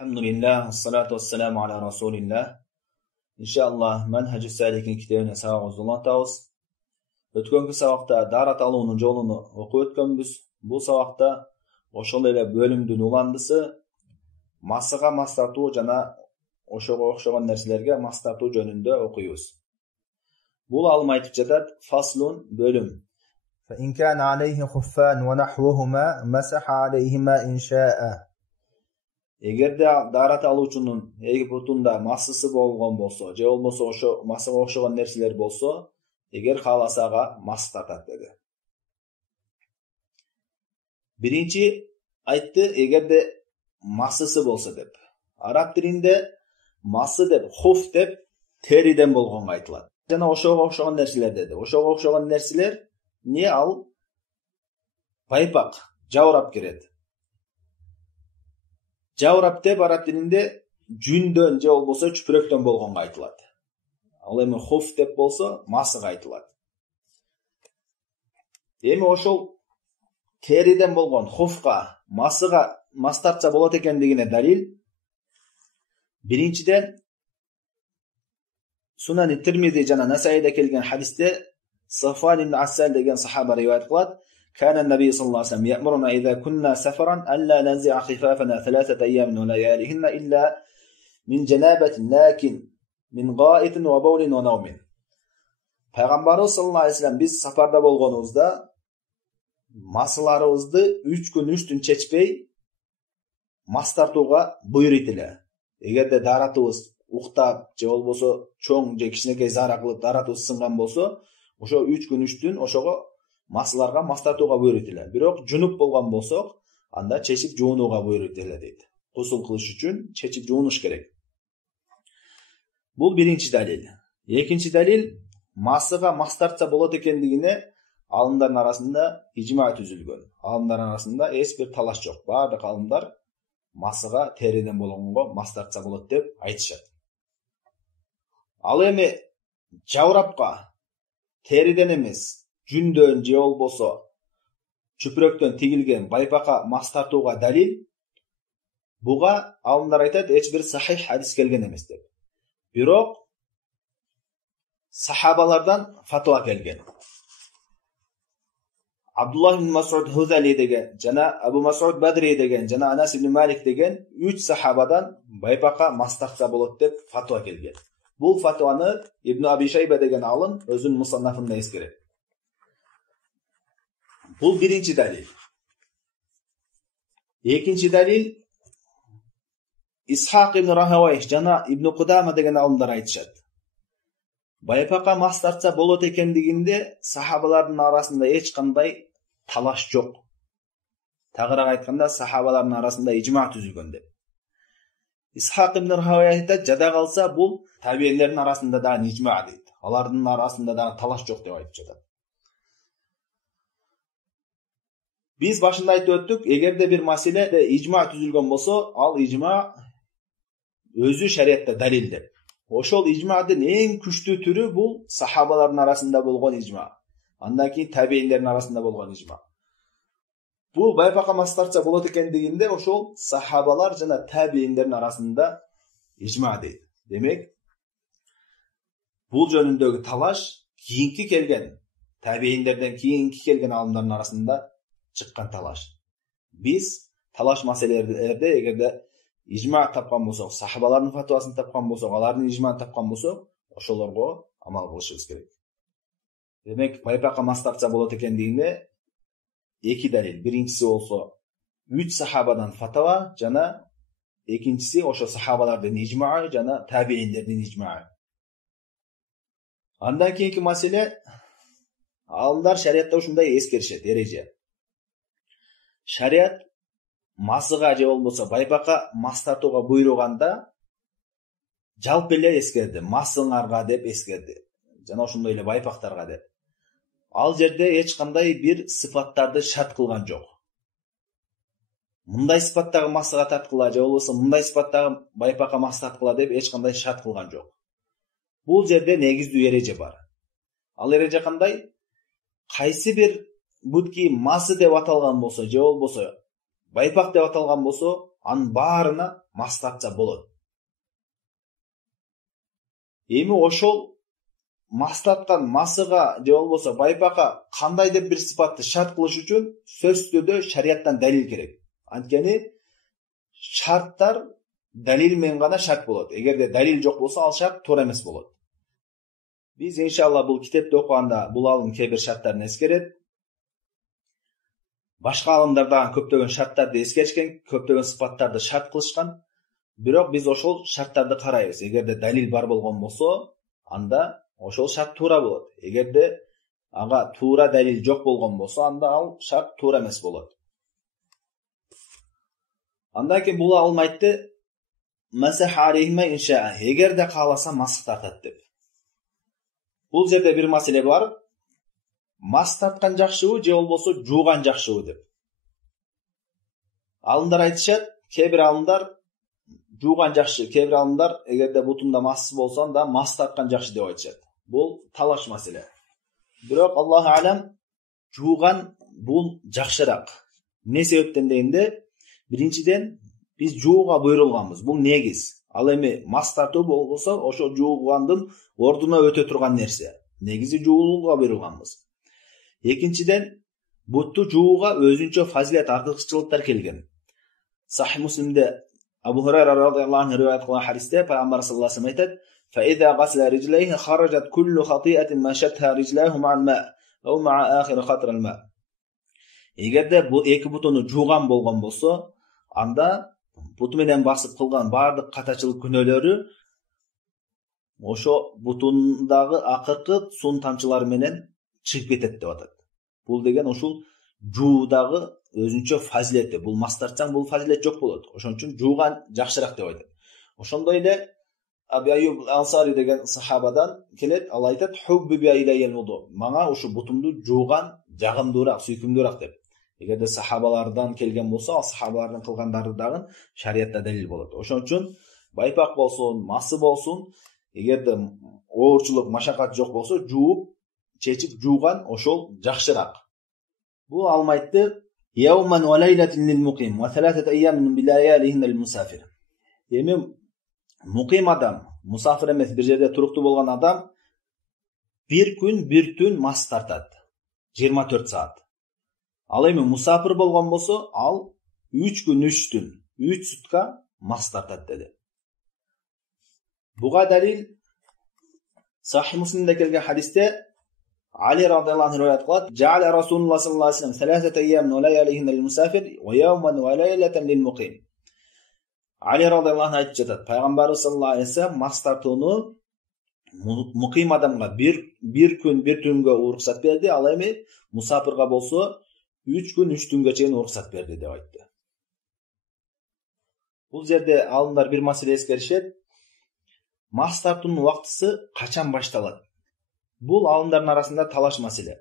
Alhamdulillah, salatu wassalamu ala rasulillah. Inşallah Manhaj-ı Salik'in kitabına sağız ulatабыз. Өткөнкү сабакта дарат алуунун жолуну окуп өткөнбүз. Бул сабакта ошол эле бөлүмдүн уландысы масыга мас тартуу жана ошого окшогон нерселерге мас тартуу жөнүндө окуйбуз. Бул алым айтып жатат: фаслун бөлүм. فإن كان عليه خفان ونحوهما مسح عليهما إن شاء. Эгерде дарат алуучунун эки бутунда масысы болгон болсо, же болбосо ошо масыга окшогон нерселер болсо, эгер кааласа ага мас тартат деди. Биринчи айтты, эгерде масысы болсо деп. Араб тилинде масы деп, хуф деп териден болгонго айтылат. Жана ошого окшогон нерселер деди. Ошого окшогон нерселер не ал? Пайпак, жаурап кирет. Жаурап деп араб тилинде жүндөн же болбосо чүпүрөктөн болгонго айтылат. Ал эми хуф деп болсо масыга айтылат. Эми ошол териден болгон хуфка масыга мас тартса болот экендигине далил. Биринчиден Сунан Тирмизи жана Насаиде келген хадисте Сафван ибн Ассал деген сахаба риваят кылат. كان النبي صلى الله عليه وسلم يأمرنا إذا كنا سفرا ألا ننزع خفافنا 3 أيام ولياليهن إلا من جنابة لكن من غائط وبول ونوم. Peygamberimiz sallallahu aleyhi ve sellem biz safarda bolgonubuzda масыларыбызды 3 күн 3 түн чечпей мас тартууга буйрук этиле. Эгерде даратыбыз уктап же болбосо чоң же кичинекей зара кылып даратыбыз сынган болсо, ошо 3 күн 3 түн ошого масыларга мас тартууга буйрук этиле. Бирок жунуп болгон болсок, анда чечип жуунууга буйрук этиле дейт. Кусул кылыш үчүн чечип жуунуш керек. Бул биринчи далил. Экинчи далил, масыга мас тартса болот экендигине алымдардын арасында ижма түзүлгөн. Алымдардын арасында эч бир талаш жок. Баардык алымдар масыга териден болгонго мас тартса болот деп айтышат. Ал эми жаурапка териден эмес, жүндөн же болбосо чүпүрөктөн тигилген байпакка мас тартууга далил. Буга алымдар айтат, эч бир сахих хадис келген эмес деп. Бирок сахабалардан фатва келген. Абдуллах ибн Мас'уд Хузали деген, жана Абу Мас'уд Бадри деген, жана Анас ибн Малик деген 3 сахабадан байпакка мас тартса болот деп фатва келген. Бул фатваны Ибн Аби Шайба деген алым өзүнүн мусаннафында эскерет. Бул биринчи далил. Экинчи далил Исхак ибн Рахавайх жана Ибн Кудама деген алымдар айтышат. Байпакка мас тартса болот экендигинде сахабалардын арасында эч кандай талаш жок. Тагыраак айтканда сахабалардын арасында ижма түзүлгөн деп. Исхак ибн Рахавайх жада калса бул табиилердин арасында да ижма дейт. Алардын арасында да талаш жок деп айтып жатат. Биз башында айтып өттүк, эгерде бир маселеде ижма түзүлгөн болсо, ал ижма өзү шариатта далил деп. Ошол ижмадын эң күчтүү түрү бул сахабалардын арасында болгон ижма. Андан кийин табиилердин арасында болгон ижма. Бул байпакка мас тартса болот экендигинде ошол сахабалар жана табиилердин арасында ижма дейт. Демек, бул жөнүндөгү талаш кийинки келген табиилерден кийинки келген алымдардын арасында чыккан талаш. Биз талаш маселелерде эгерде ижма тапкан болсок, сахабалардын фатвасын тапкан болсок, алардын ижмаын тапкан болсок, ошолорго амал кылышыбыз керек. Демек, байпакка мас тартса болот экендигине эки далил. Биринчиси болсо 3 сахабадан фатва жана экинчиси ошо сахабалардын ижмаы жана табиилердин ижмаы. Андан кийинки маселе, алымдар шариатта ушундай эскеришет, эреже. Шариат масыга же болбосо байпакка мас тартууга буйруганда жалпы эле эскерди, масыңарга деп эскерди. Жана ошондой эле байпактарга деп. Ал жерде эч кандай бир сыфаттарды шарт кылган жок. Мындай сыфаттагы масыга тарткыла же болбосо мындай сыфаттагы байпакка мас тарткыла деп эч кандай шарт кылган жок. Бул жерде негиздүү эреже бар. Ал эреже кандай? Кайсы бир бутки масы деп аталган болсо же болбосо байпак деп аталган болсо, анын баарына мас тартса болот. Эми ошол мас тарткан масыга же болбосо байпакка кандайдыр бир сыпатты шарт кылыш үчүн сөзсүз түрдө шарияттан далил керек. Анткени шарттар далил менен гана шарт болот. Эгерде далил жок болсо, ал шарт туура эмес болот. Биз иншалла бул китепти окуганда бул алым кээ бир шарттарын эскерет. Башка алымдар дагы көптөгөн шарттарды эскеришкен, көптөгөн сыпаттарды шарт кылышкан. Бирок биз ошол шарттарды карайбыз. Эгерде далил бар болгон болсо, анда ошол шарт туура болот. Эгерде ага туура далил жок болгон болсо, анда ал шарт туура эмес болот. Андан кийин бул алым айтты: "Масаха алейхима иншаа", эгерде кааласа масх тартат деп. Бул жерде бир маселе бар. Мас тарткан жакшыбы же болбосо жууган жакшыбы деп. Алымдар айтышат, кээ бир алымдар жууган жакшы, кээ бир алымдар эгерде бутунда мас болсо анда мас тарткан жакшы деп айтышат. Бул талаш маселе. Бирок Аллаху алам жууган бул жакшыраак. Эмне себептен дегенде, биринчиден биз жууга буйрулганбыз. Бул негиз. Ал эми мас тартуу болбосо, ошо жуугандын ордуна өтө турган нерсе. Негизи жуулууга буйрулганбыз. Экинчиден, бутту жууга өзүнчө фазилет, артыкчылыктар келген. Сахih Муслимде Абу Хурайра радhiyallahu anh риваят кылган хадисте Пайгамбар саллаллаху алейхи вассалам айтат: "Фаиза гасла риджлайхи харажат куллу хатиатин машатха риджлаху ма'ал ма' ва ма'a ахир катр ал-ма". Эгерде бу эки бутуну жууган болгон болсо, анда буту менен басып кылган бардык катачылык күнөөлөрү ошо бутундагы акыркы сун тамчылары менен чыгып кетет деп атат. Бул деген ушул жуудагы өзүнчө фазилети. Бул мас тартсаң бул фазилет жок болот. Ошон үчүн жууган жакшыраак деп айтат. Ошондой эле Абу Айюб Ансари деген сахабадан келет, ал айтат: "Хубби би илайял вуду". Мага ушу бутумду жууган жагымдуураак, сүйкүмдүүраак деп. Эгерде сахабалардан келген болсо, ал сахабалардын кылгандары дагы шариятта далил болот. Ошон үчүн байпак болсун, масы болсун, эгерде оорчулук, машакат жок болсо, жууп, чечип жууган ошол жакшыраак. Бул алым айтты: "Яуман ва лайлатин лил муқим ва саласат айямин билаялихин лил мусафир". Эми муқим адам, мусафир эмес, бир жерде туруктуу болгон адам бир күн, бир түн мас тартат. 24 саат. Ал эми мусафир болгон болсо, ал 3 күн, 3 түн, 3 сутка мас тартат деди. Буга далил Сахih Муслимде келген хадисте Ali radhiyallahu anh riwayat qiladi: "Ja'ala Rasululloh sallallohu alayhi vasallam 3 ayyamin wa layalihinna lil musafir wa yawman wa laylatan lil muqim". Ali radhiyallahu anh айтып жатат: Пайгамбарыбыз sallallohu alayhi vasallam мас тартууну муқим адамга бир күн, бир түнгө уруксат берди, ал эми мусафирга болсо 3 күн, 3 түнгө чейин уруксат берди деп айтты. Бул жерде алымдар бир маселе эскеришет. Мас тартуунун убактысы качан башталат? Бул алымдардын арасында талаш маселе.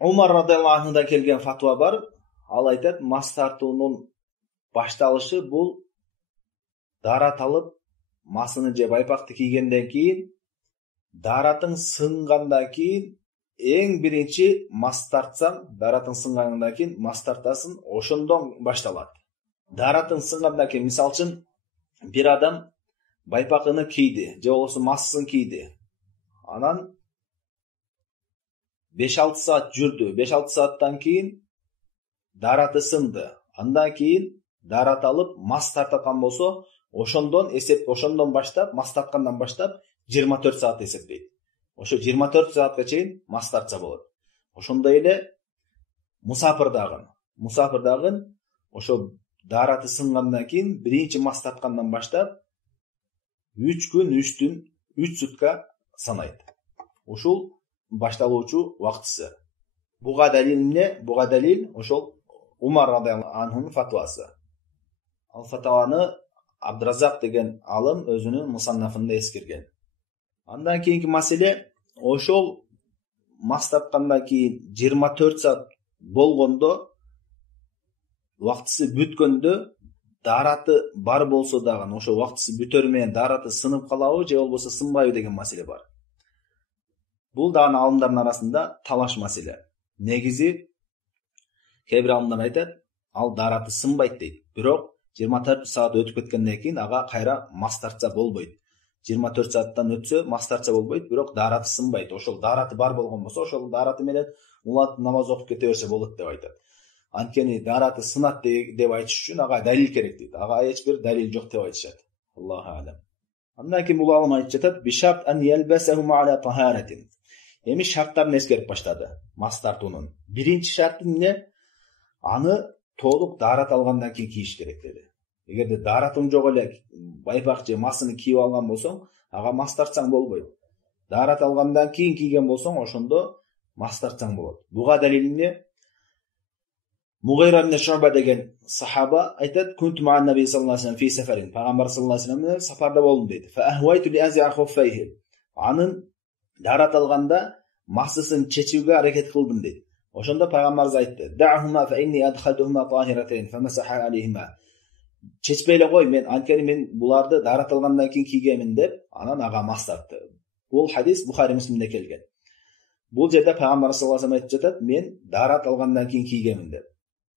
Умар радhiyallahu anh'да келген фатва бар. Ал айтат, мас тартуунун башталышы бул дарат алып, масыны же байпакты кийгенден кийин, даратын сынгандан кийин эң биринчи мас тартсаң, даратын сынгандан кийин мас тартасың, ошондон башталат. Даратын сынгандан кийин, мисалы үчүн, бир адам байпакыны кийди, же болбосо масын кийди. Анан 5-6 саат жүрдү. 5-6 сааттан кийин дараты сынды. Андан кийин дарат алып мас тарткан болсо, ошондон баштап, мас тарткандан баштап 24 саат эсептейт. Ошо 24 саатка чейин мас тартса болот. Ошондой эле мусафир дагы ошо дараты сынгандан кийин биринчи мас тарткандан баштап 3 күн, 3 түн, 3 сутка санайт. Ушул башталуучу убактысы. Буга далил эмне? Буга далил ошол Умар радhiyallahu anh'нын фатвасы. Ал фатваны Абдразак деген алым өзүнүн мусаннафында эскерген. Андан кийинки маселе, ошол мас тарткандан кийин 24 саат болгондо, убактысы бүткөндө, дараты бар болсо дагы, ошо убактысы бүтөр менен дараты сынып калабы же болбосо сынбайбы деген маселе бар. Бул дагы алымдардын арасында талаш маселе. Негизи кээ бир алымдар айтат, ал дараты сынбайт дейт. Бирок 24 саат өтүп кеткенден кийин ага кайра мас тартса болбойт. 24 сааттан өтсө мас тартса болбойт, бирок даараты сынбайт. Ошол даараты бар болгон болсо, ошол даараты менен улат намаз окуп кете берсе болот деп айтат. Анткени даараты сынат деп айтыш үчүн ага далил керек дейт. Ага эч бир далил жок деп айтышат. Аллаху алам. Андан кийин бул алым айтып жатат: "Бишарт ан ялбасаху ала таhaраtin." Эми шарттарын эскерип баштады мас тартуунун. Биринчи шарты эмне? Аны толук даарат алгандан кийин кийиш керек деди. Эгерде дааратың жок эле байпак же масыны кийип алган болсоң, ага мас тартсаң болбойт. Даарат алгандан кийин кийген болсоң, ошондо мас тартсаң болот. Буга далил эмне? Мугайра ибн Шуба деген сахаба айтат: "Кунту ма'ан наби саллаллаху алейхи ва саллям фи сафарин." Пайгамбар саллаллаху алейхи ва саллям сапарда болдум дейт. "Фа ахвайту ли ази'a кhuffayhi." Анын даарат алганда масысын чечүүгө аракет кылдым дейт. Ошондо пайгамбарыбыз айтты: "Дa'хума fa inni adkhaltuhuma tahiratayn famasaha alayhima." Чечпей эле кой, мен анткени мен буларды даарат алгандан кийин кийгемин деп, анан ага мас тартты. Бул хадис Бухари Муслимде келген. Бул жерде пайгамбар саллаллаху алейхи ва саллям айтып жатат: "Мен даарат алгандан кийин кийгемин" деп.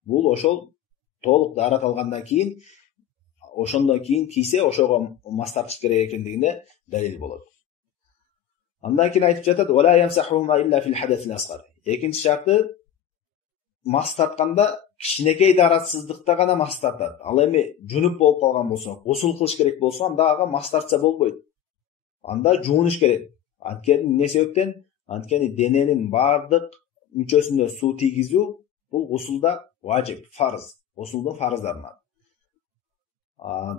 Бул ошол толук даарат алгандан кийин, ошондон кийин кийсе, ошого мас тартыш керек экендигине далил болот. Андан кийин айтып жатат: "Вала ямсахума илля фил хадасил асгар." Экинчи шарты, мас тартканда кичинекей дааратсыздыкта гана мас тартат. Ал эми жунуп болуп калган болсо, гусул кылыш керек болсо, анда ага мас тартса болбойт. Анда жуунуш керек. Анткени эмне себептен? Анткени дененин бардык мүчөсүнө суу тийгизүү бул гусулда важип, фарз, гусулдун фарыздарынан.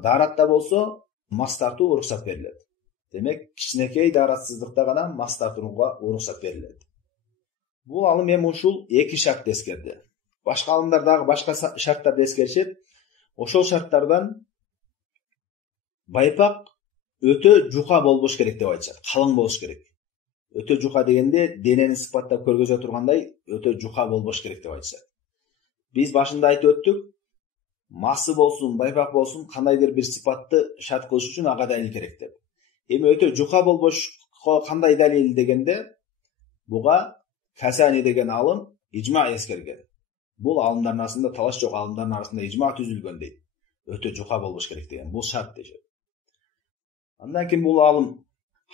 Дааратта болсо мас тартуу уруксат берилет. Демек, кичинекей дааратсыздыкта гана мас тартууга уруксат берилет. Бул алым эми ушул эки шарт эскерди. Башка алымдар дагы башка шарттарды эскеришет. Ошол шарттардан байпак өтө жука болбош керек деп айтышат. Калың болуш керек. Өтө жука дегенде денени сыпаттап көргөзө тургандай өтө жука болбош керек деп айтышат. Биз башында айтып өттүк, масы болсун, байпак болсун, кандайдыр бир сыпатты шарт кылыш үчүн ага далил керек деп. Эми өтө жука болбошко кандай далил дегенде, буга Касани деген алым ижма эскерген. Бул алымдардын арасында талаш жок, алымдардын арасында ижма түзүлгөн дейт. Өтө жука болбош керек деген бул шарт дешет. Андан кийин бул алым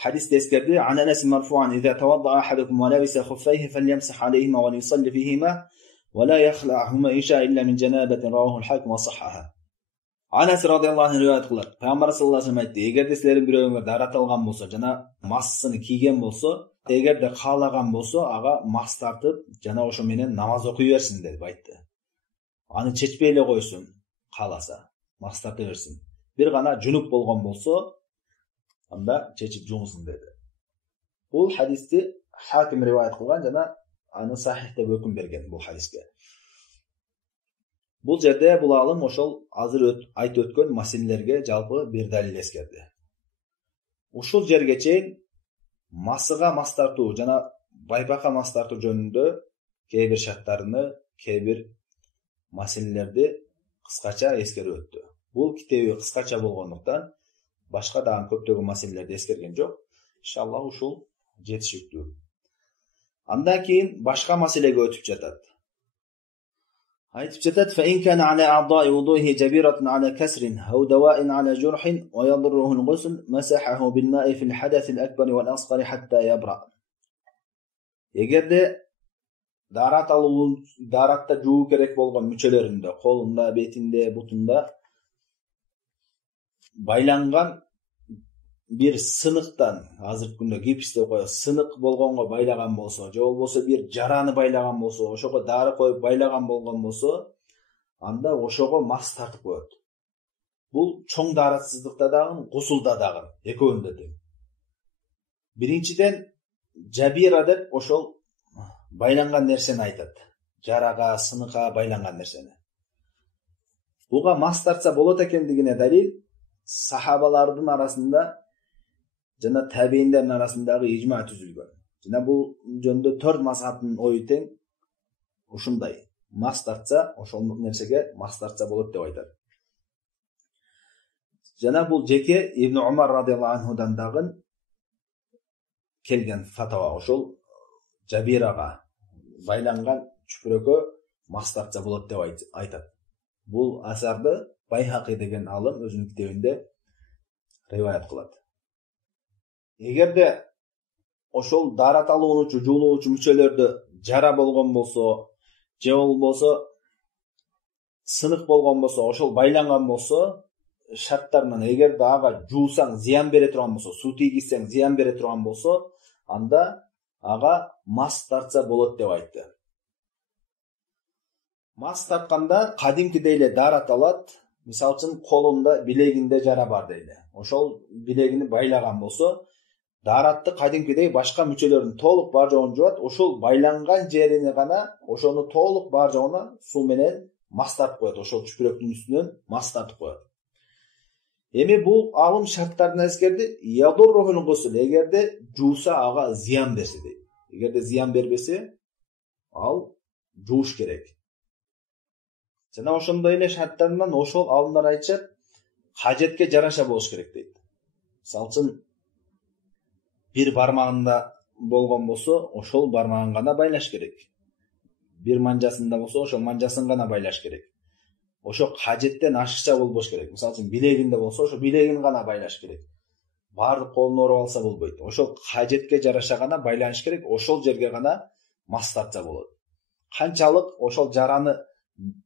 хадисте эскерди: "Ан Анас марфуан иза тавадда ахадукум ва лабиса khuffayhi falyamsah alayhima wa yusalli fihima wa la yakhla'huma insha illa min janabatin rawahu al-Hakim wa sahhaha." Анас радиаллаху анху риwayat кылат. Пайгамбар саллаллаху алейхи ва саллям айтты: "Эгерде силердин бирөөңөр даарат алган болсо, жана массыны кийген болсо, эгерде каалаган болсо, ага мас тартып, жана ошо менен намаз окуй берсин" деп айтты. Аны чечпей эле койсун, кааласа, мас тарта берсин. Бир гана жунуп болгон болсо, анда чечип жуунсун деди. Бул хадисти Хаким риwayat кылган жана аны сахих деп өкүм берген бул хадиске. Бул жерде бул алым ошол азыр айтып өткөн маселелерге жалпы бир далил эскерди. Ушул жерге чейин масыга мас тартуу жана байпакка мас тартуу жөнүндө кээ бир шарттарыны, кээ бир маселелерди кыскача эскерип өттү. Бул китеби кыскача болгондуктан башка дагы көптөгөн маселелерди эскерген жок. Иншаллах ушул жетишиктүү. Андан кийин башка маселеге өтүп жатат. Айтып жатат: "Фаин кана ала а'да'i вудуhi jabiratun ala kasrin aw dawa'in ala jurhin wa yadurruhu al-ghusl masahahu bil ma'i fil hadath al-akbar wal asghar hatta yabra." Эгерде дааратта жуу керек болгон мүчөлөрүндө, колунда, бетинде, бутунда байланган бир сыныктан, азыркы күндө гипс деп коёбуз, сынык болгонго байлаган болсо, же болбосо бир жараны байлаган болсо, ошого дары коюп байлаган болгон болсо, анда ошого мас тартып коет. Бул чоң дааратсыздыкта дагы, гусулда дагы, экөөндө тең. Биринчиден жабира деп ошол байланган нерсени айтат. Жарага, сыныка байланган нерсени. Буга мас тартса болот экендигине далил сахабалардын арасында жана табииндердин арасындагы ижма түзүлгөн. Жана бул жөндө 4 мазхабтын ою тең ушундай. Мас тартса, ошол нерсеге мас тартса болот деп айтат. Жана бул жеке Ибн Умар радиаллаху анхудан дагы келген фатава, ошол жабирага байланган чүпүрөккө мас тартса болот деп айтат. Бул асарды Байхақи деген алым өзүнүн китебинде риваят кылат. Эгерде ошол даарат алуучу, жуулоочу мүчөлөрдө жара болгон болсо, же болбосо сынык болгон болсо, ошол байланган болсо, шарттарынан эгерде ага жуусаң зыян бере турган болсо, суу тийгизсең зыян бере турган болсо, анда ага мас тартса болот деп айтты. Мас тартканда кадимкидей эле даарат алат. Мисалы үчүн колунда, билегинде жара бар дейли. Ошол билегини байлаган болсо, дааратты кадимкидей башка мүчөлөрүн толук бар жогун жуат, ошол байланган жерине гана, ошону толук бар жогуна суу менен мас тартып коет. Ошол чүпүрөктүн үстүнөн мас тартып коет. Эми бул алым шарттарын эскерди. Ядуррухул гусл, эгерде жууса ага зыян берсе дейт. Эгерде зыян бербесе, ал жууш керек. Жана ошондой эле шарттарынан ошол алымдар айтышат, кажетке жараша болуш керек дейт. Мисалы үчүн бир бармагында болгон болсо, ошол бармагын гана байлаш керек. Бир манжасында болсо, ошол манжасын гана байлаш керек. Ошо кажеттен ашыкча болбош керек. Мисалы үчүн билегинде болсо, ошо билегин гана байлаш керек. Баардык колун ооруп алса болбойт. Ошол кажетке жараша гана байланыш керек. Ошол жерге гана мас тартса болот. Канчалык ошол жараны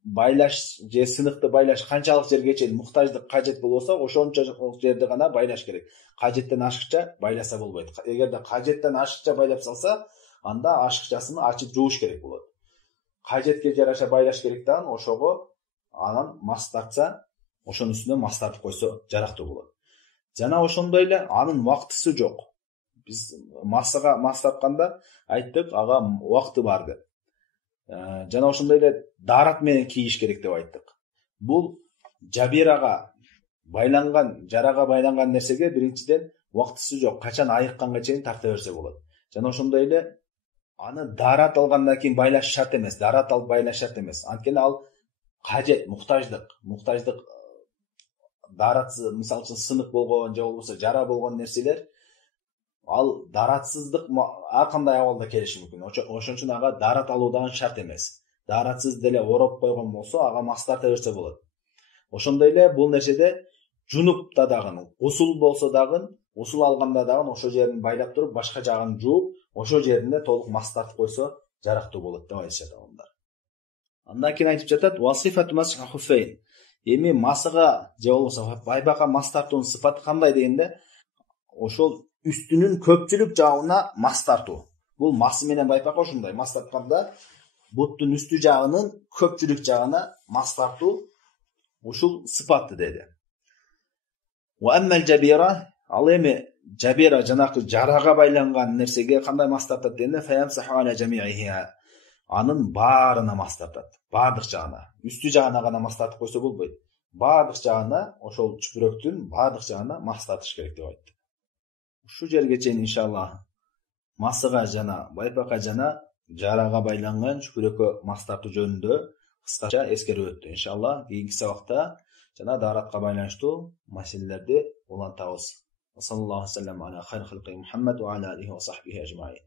байлаш же сыныкты байлаш канчалык жерге чейин муктаждык кажет болсо, ошончо жерде гана байлаш керек. Кажеттен ашыкча байласа болбойт. Эгерде кажеттен ашыкча байлап салса, анда ашыкчасын ачып жууш керек болот. Кажетке жараша байлаш керек дагы ошого анан мас тартса, ошонун үстүнө мас тартып койсо жарактуу болот. Жана ошондой эле анын убактысы жок. Биз масага мас тартканда айттык, ага убакты бар деп. Жана ошондой эле даарат менен кийиш керек деп айттык. Бул жабирага байланган, жарага байланган нерсеге биринчиден убактысы жок. Качан айыкканга чейин тарта берсе болот. Жана ошондой эле аны даарат алгандан кийин байлаш шарт эмес. Даарат алып байлаш шарт эмес. Анткени ал кажет, муктаждык дааратсыз, мисалы үчүн сынык болгон же болбосо жара болгон нерселер, ал дааратсыздык ар кандай абалда келиши мүмкүн. Ошон үчүн ага даарат алуу дагы шарт эмес. Дааратсыз деле ороп койгон болсо, ага мас тарта берсе болот. Ошондой эле бул нерседе жунупта дагы, гусул болсо дагы, гусул алганда дагы ошол жерин байлап туруп, башка жагын жууп, ошол жерине толук мас тартып койсо жарактуу болот деп айтышат адамдар. Андан кийин айтып жатат, васифату масх хуфейн. Эми масыга же болбосо байбакка мас тартуунун сыпаты кандай дегенде, ошол үстүнүн көпчүлүк жагына мас тартуу. Бул масы менен байпакка ошондой мас тартканда буттун үстү жагынын көпчүлүк жагына мас тартуу ушул сыпаты деди. Ва аммал жабира, ал эми жабира жанакы жарага байланган нерсеге кандай мас тартат дегенде, фаямсаху аля жамиихи. Анын баарына мас тартат. Баардык жагына. Үстү жагына гана мас тартып койсо болбойт. Баардык жагына, ошол чүпүрөктүн баардык жагына мас тартыш керек деп айтты. Ушу жерге чейин иншалла масыга жана байпакка жана жарага байланган чүпүрөккө мас тартуу жөнүндө кыскача эскерип өттү. Иншалла кийинки сабакта жана дааратка байланыштуу маселелерди улантабыз. Саллаллаху алейхи ва саллям ала хайр халқи Мухаммад ва ала алихи ва сахбихи ажмаин.